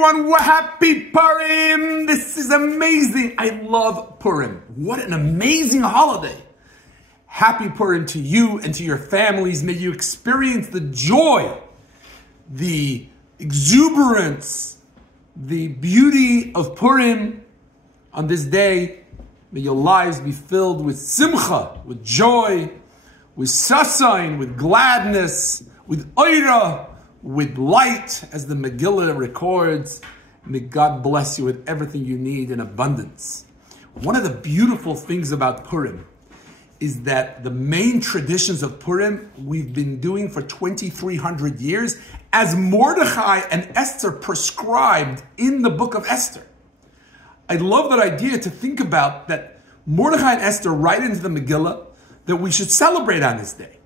everyone, happy Purim! This is amazing. I love Purim. What an amazing holiday. Happy Purim to you and to your families. May you experience the joy, the exuberance, the beauty of Purim on this day. May your lives be filled with simcha, with joy, with sasain, with gladness, with oira, with light, as the Megillah records. May God bless you with everything you need in abundance. One of the beautiful things about Purim is that the main traditions of Purim we've been doing for 2,300 years, as Mordechai and Esther prescribed in the book of Esther. I love that idea to think about that Mordechai and Esther write into the Megillah that we should celebrate on this day,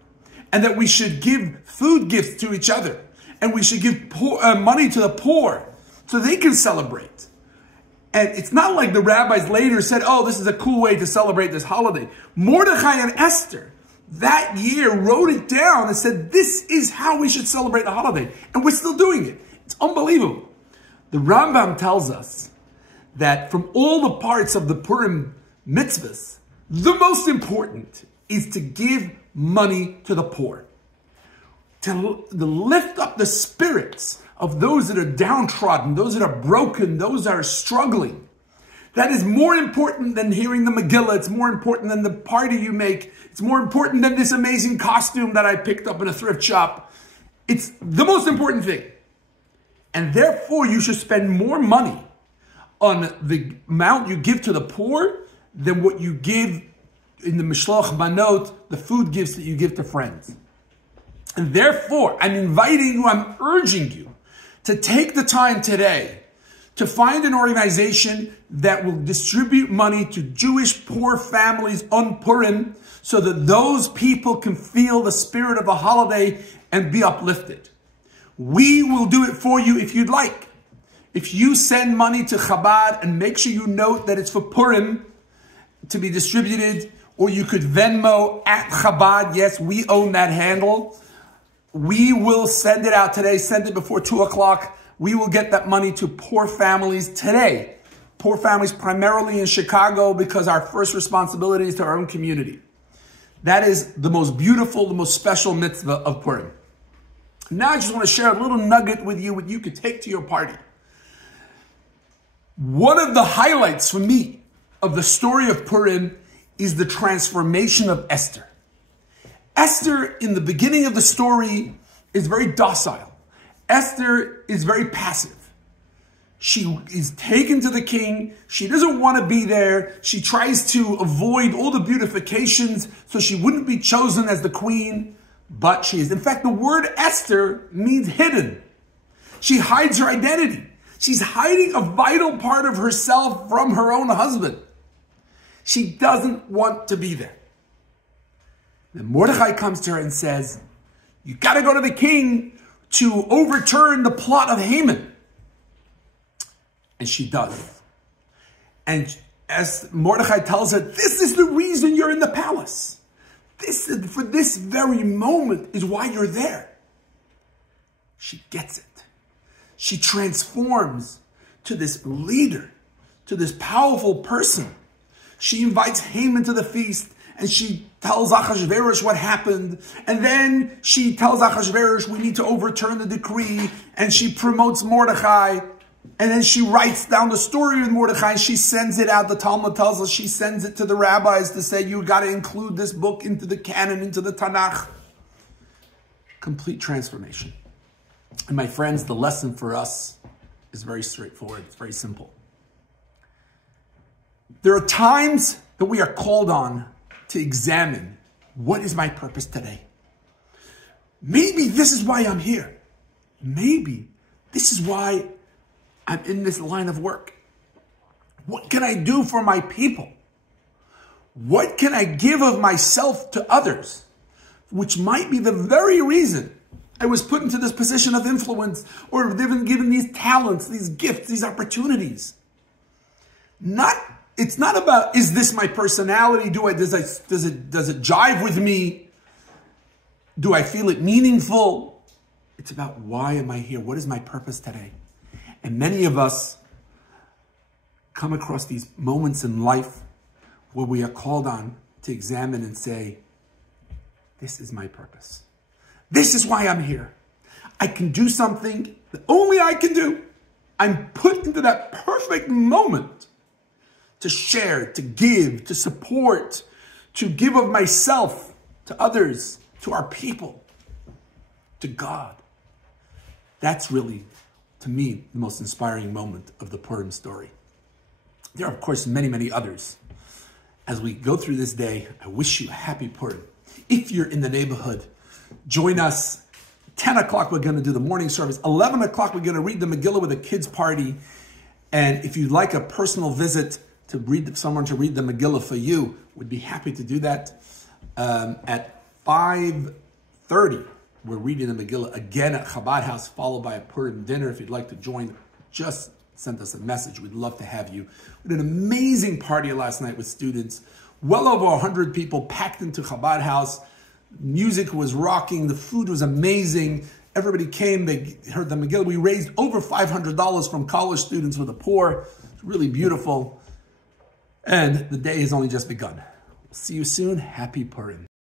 and that we should give food gifts to each other, and we should give money to the poor so they can celebrate. And it's not like the rabbis later said, oh, this is a cool way to celebrate this holiday. Mordechai and Esther that year wrote it down and said, this is how we should celebrate the holiday. And we're still doing it. It's unbelievable. The Rambam tells us that from all the parts of the Purim mitzvahs, the most important is to give money to the poor. To lift up the spirits of those that are downtrodden, those that are broken, those that are struggling. That is more important than hearing the Megillah. It's more important than the party you make. It's more important than this amazing costume that I picked up in a thrift shop. It's the most important thing. And therefore, you should spend more money on the amount you give to the poor than what you give in the Mishloach Manot, the food gifts that you give to friends. And therefore, I'm inviting you, I'm urging you to take the time today to find an organization that will distribute money to Jewish poor families on Purim so that those people can feel the spirit of the holiday and be uplifted. We will do it for you if you'd like. If you send money to Chabad, and make sure you note that it's for Purim to be distributed, or you could Venmo at Chabad. Yes, we own that handle. We will send it out today. Send it before 2 o'clock. We will get that money to poor families today. Poor families primarily in Chicago, because our first responsibility is to our own community. That is the most beautiful, the most special mitzvah of Purim. Now I just want to share a little nugget with you, what you could take to your party. One of the highlights for me of the story of Purim is the transformation of Esther. Esther, in the beginning of the story, is very docile. Esther is very passive. She is taken to the king. She doesn't want to be there. She tries to avoid all the beautifications so she wouldn't be chosen as the queen, but she is. In fact, the word Esther means hidden. She hides her identity. She's hiding a vital part of herself from her own husband. She doesn't want to be there. Then Mordechai comes to her and says, you got to go to the king to overturn the plot of Haman. And she does. And as Mordechai tells her, this is the reason you're in the palace. For this very moment is why you're there. She gets it. She transforms to this leader, to this powerful person. She invites Haman to the feast, and she tells Achashverosh what happened. And then she tells Achashverosh, we need to overturn the decree. And she promotes Mordechai. And then she writes down the story with Mordechai, and she sends it out. The Talmud tells us she sends it to the rabbis to say, you got to include this book into the canon, into the Tanakh. Complete transformation. And my friends, the lesson for us is very straightforward. It's very simple. There are times that we are called on to examine, what is my purpose today? Maybe this is why I'm here. Maybe this is why I'm in this line of work. What can I do for my people? What can I give of myself to others? Which might be the very reason I was put into this position of influence, or given these talents, these gifts, these opportunities. It's not about, is this my personality? Does it jive with me? Do I feel it meaningful? It's about, why am I here? What is my purpose today? And many of us come across these moments in life where we are called on to examine and say, this is my purpose. This is why I'm here. I can do something that only I can do. I'm put into that perfect moment to share, to give, to support, to give of myself to others, to our people, to God. That's really, to me, the most inspiring moment of the Purim story. There are, of course, many, many others. As we go through this day, I wish you a happy Purim. If you're in the neighborhood, join us. 10 o'clock, we're going to do the morning service. 11 o'clock, we're going to read the Megillah with a kids' party. And if you'd like a personal visit to read someone to read the Megillah for you, we'd be happy to do that. At 5:30, we're reading the Megillah again at Chabad House, followed by a Purim dinner. If you'd like to join, just send us a message. We'd love to have you. We did an amazing party last night with students. Well over 100 people packed into Chabad House. Music was rocking. The food was amazing. Everybody came. They heard the Megillah. We raised over $500 from college students for the poor. It's really beautiful. And the day has only just begun. See you soon. Happy Purim.